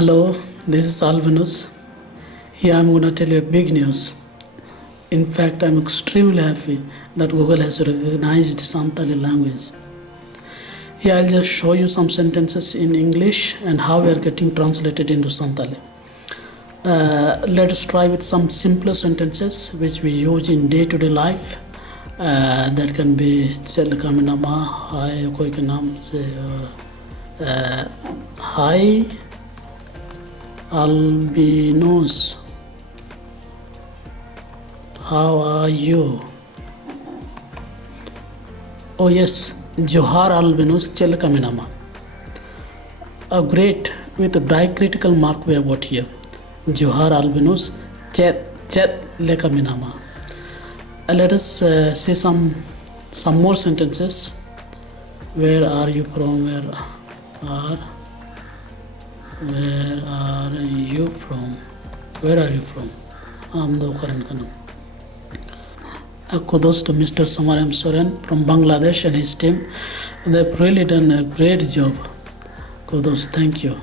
Hello, this is Alvinus. Here I'm going to tell you a big news. In fact, I'm extremely happy that Google has recognized Santali language. Here I'll just show you some sentences in English and how we are getting translated into Santali. Let us try with some simpler sentences which we use in day-to-day life. That can be chel kami nama hi koi ke naam se hi albinos, how are you? Oh yes, Johar albinos chel kami nama. Great, with a diacritical mark we have got here. Johar albinos chet le kami nama. Let us say some more sentences. Where are you from? Where are you from? Where are you from? Kudos to Mr. Samar M Soren from Bangladesh and his team. They've really done a great job. Kudos, thank you.